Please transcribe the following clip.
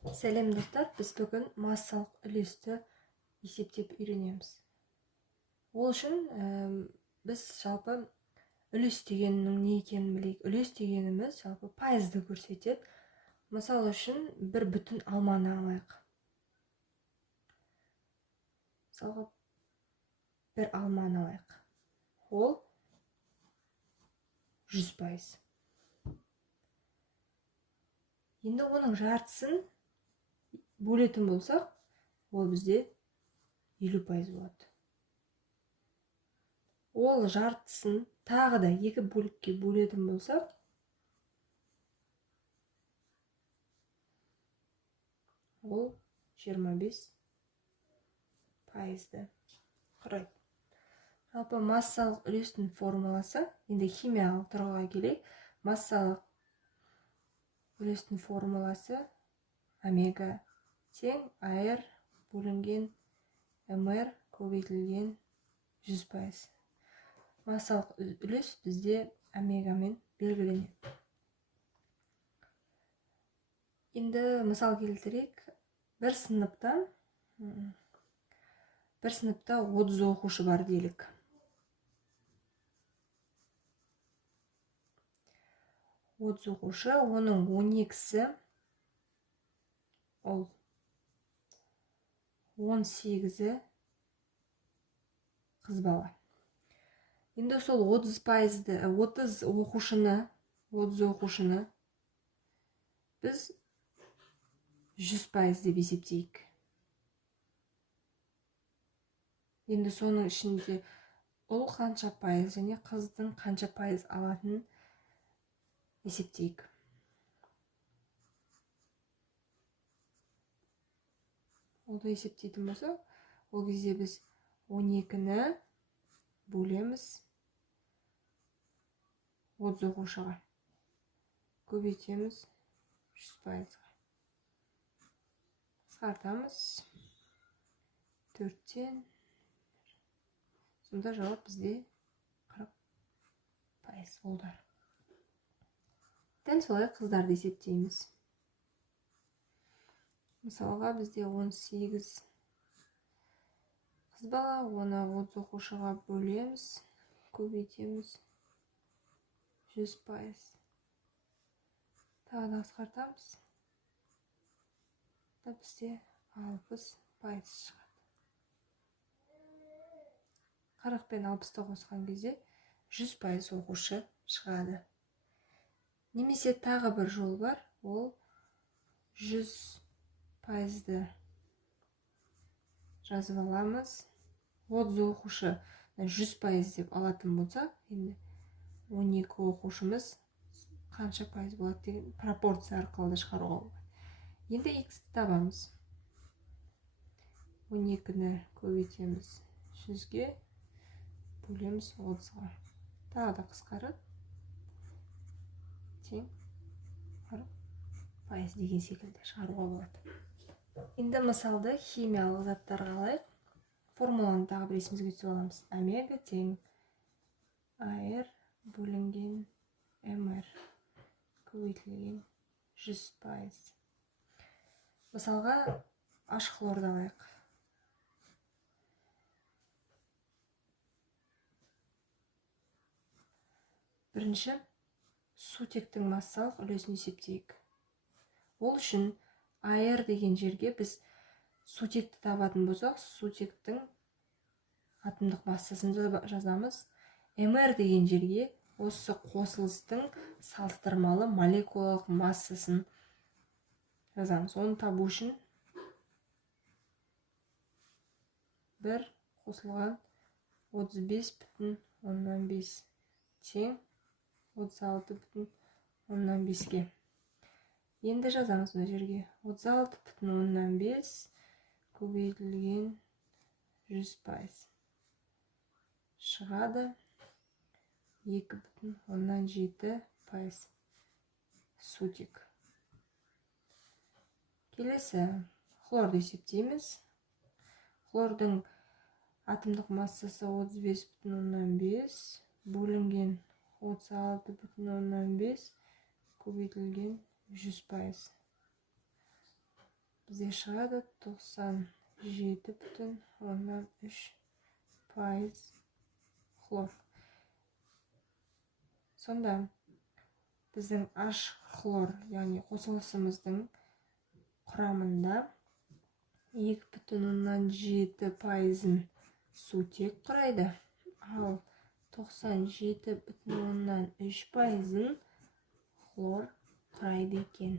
Сәлем достар, біз бүгін массалық үлесті есептеп үйренеміз. Ол үшін біз жалпы үлес дегеннің не екенін білейік. Үлес дегеніміз жалпы пайызды көрсетеді. Мысалы үшін бір бүтін алманы алайық. Мысалға бір алманы алайық. Ол 100%. Енді оның жартысын бөлетін болсақ, ол бізде 50% болады. Ол жартысын тағы да екі бөлікке бөлетін болсақ, ол 25%-ді құрайды. Жалпы массалық үлестің формуласы, енді химиялық тұрғыға келейік. Массалық үлестің формуласы омега тең АР бөлінген МР көбейтілген 100%. Массалық үлес бізде омегамен белгіленеді. Енді мысал келтірейік. Бір сыныпта 30 оқушы бар делік. Оқушы, оның 12-сі ол 18-і қыз бала. Енді сол 30 оқушыны біз 100% деп есептейік. Енді соның ішінде ұл қанша пайыз және қыздың қанша пайыз алатынын есептейік. Олды есептейтін болса, ол кезде біз 12-ні бөлеміз 30 оқушыға. Көбейтеміз 100%-ға. Қысқартамыз 4-тен. Сонда жауап бізде 40% болды. Дәл солай қыздарды есептейміз. Мысалға бізде 18 қыз бала, оны 30 оқушыға бөлеміз, көбейтеміз 100%. Тағы да қысқартамыз. Бізде 60% шығады. 40 пен 60-ты қосқан кезде 100% оқушы шығады. Немесе тағы бір жол бар, ол 100%-ді жазып аламыз. 30 оқушы 100% деп алатын болса, 12 оқушымыз қанша пайыз болады деген пропорция арқылы шығаруға болады. Енді x-ті табамыз. 12-ні көбейтеміз 100-ге, бөлеміз 30-ға. Тағы да қысқарып, тең 40% деген секілді шығаруға болады. Енді мысалды химиялық заттарға алайық. Формуланы тағы бір есімізге түсіріп аламыз. Омега тең АР бөлінген МР көбейтілген 100%. Мысалға аш хлорды алайық. Бірінші, сутектің массалық үлесін есептейік. Ол үшін АР деген жерге біз сутекті табатын болсақ, сутектің атомдық массасын жазамыз. МР деген жерге осы қосылыстың салыстырмалы молекулалық массасын жазамыз. Оны табу үшін бір қосылған 35,5 тең 36,5-ге. Енді жазамыз бұл жерге. 36,5 көбейтілген 100% шығады. 2,7% сутек. Келесі хлорды есептейміз. Хлордың атомдық массасы 35,5 бөлінген 36,5 көбейтілген 100%. бізде шығады 97,3% хлор. Сонда біздің H хлор, яғни қосылысымыздың құрамында 2,7% сутек құрайды, ал 97,3% хлор құрайды екен.